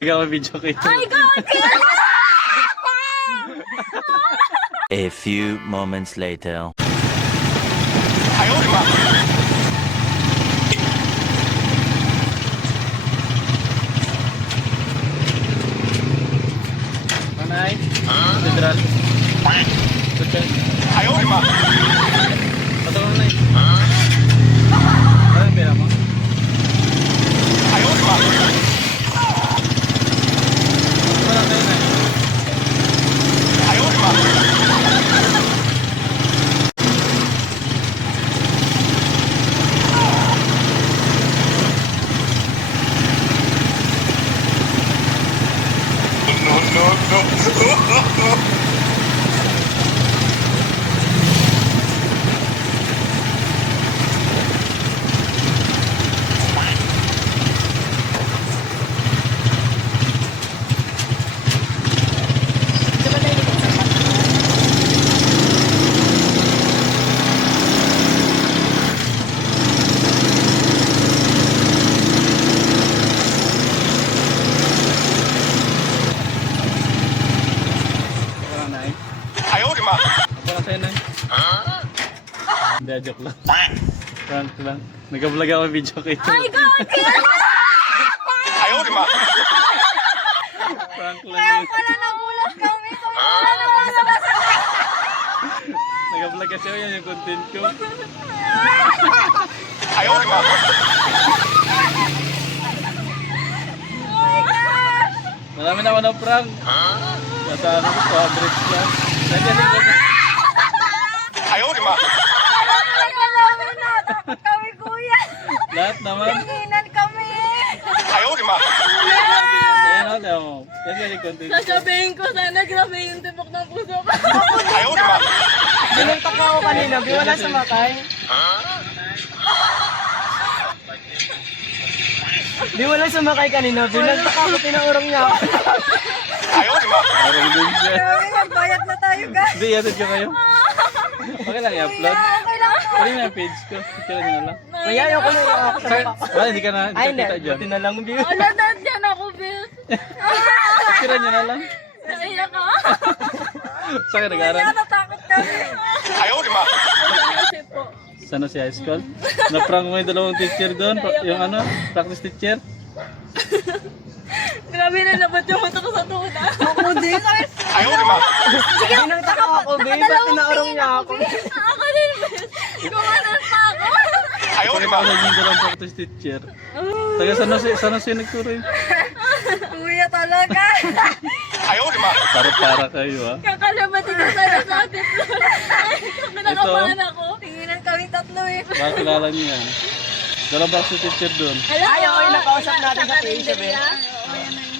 Ikaw video ko ito. Ay, gawin ko yan! A few moments later. Manay. Federal. Sudan. Patulong na eh. Ano yung pera mo? Wala tayo na. Wala tayo na eh. Hindi, joke lang. Prank lang. Nag-vlog ako video ko ito. Ay, gawin ko yan! Prank lang Kaya yun. pala nagulat kami. Wala naman sa masakit. Nag-vlog kasi ako yan yung content ko. Oh my gosh! Marami naman ang prank. Nasa ano ko, 200 lang. Nandiyan yung Natakot kami, kuya. lahat naman. Tinginan kami. Ayan ako, tama mo. Yan yan yung content ko. Sasabihin ko sana, grabe yung tibok ng puso ko. Binuntak ako kanina, di wala sumakay. Di wala sumakay kanina, binuntak ako, pinaurong niya ako. Parang din siya. Grabe, nagbayad na tayo, guys. Hindi, yatid ko kayo. Okay lang i-upload. Okay lang po. Pwede mo yung page ko. Picture nyo na lang. Kaya ayaw ko na yung ako sa mukha ko. Wala, hindi ka na. Ay, Hindi hindi. ka kita dyan. Buti na lang view. Wala na dyan ako, Bill. Picture nyo na lang. Naiyak ka. Saan ka nag-aaral? Kaya natakot kami. Kasi po. Sana si high school? Na-prank mo yung dalawang teacher doon? Yung ano? Practice teacher? Grabe na labot yung mata ko sa tuhod. Ako din. Binuntak ako, babe, ba't pinaurong niya ako? Ako din, Bill. Kumanan pa ako. Pakita ko yung dalawang practice teacher. Taga sana si nagturo yun? Kuya talaga. Para kayo ha. Kakalabati ka sana sa atin. Ay, pinakabahan ako. Tinginan kami tatlo eh. Baka kilala niyo yan. Dalawang practice teacher doon. Ay, ako yung nakausap natin sa Facebook eh. Oo, yan na yun.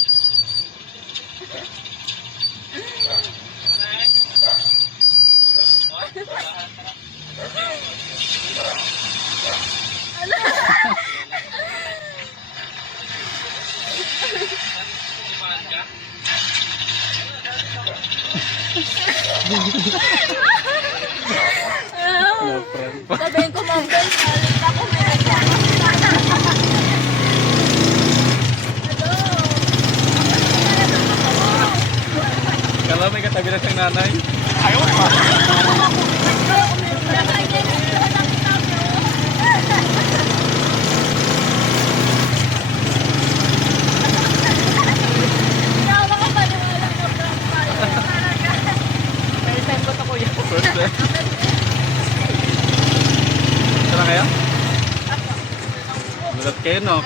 Na-prank pa. Sabihin ko, Ma'am Bel, salit ako, may nagkakaroon. Kala may katabi na siyang nanay. First time ko to, kuya. First time. Sana kayo? Gulat kayo no?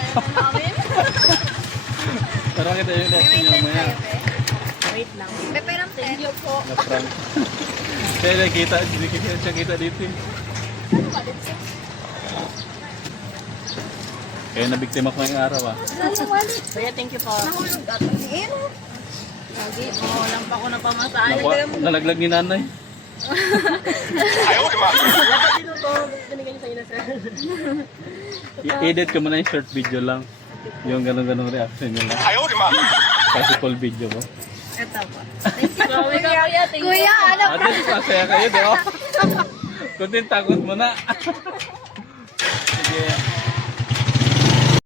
Parang kita yung reaction niyo maya. Wait lang. Thank you po. Na-prank. Kaya nakita, hindi siya kita dito eh. Kaya nabiktima ko ngayong araw ah. Kuya, thank you po. Lagi, walang pa ako na pamasahe. Nalaglag ni nanay. Dapat tinuturo, binigyan niyo sa'yo na sir. I-edit ko muna yung short video lang. Yung ganun-ganun reaction nyo lang. Kasi full video ko. Ito po. Thank you. Kuya, thank you. Kuya, ano Ate, masaya kayo, di ba? Kunting takot mo na.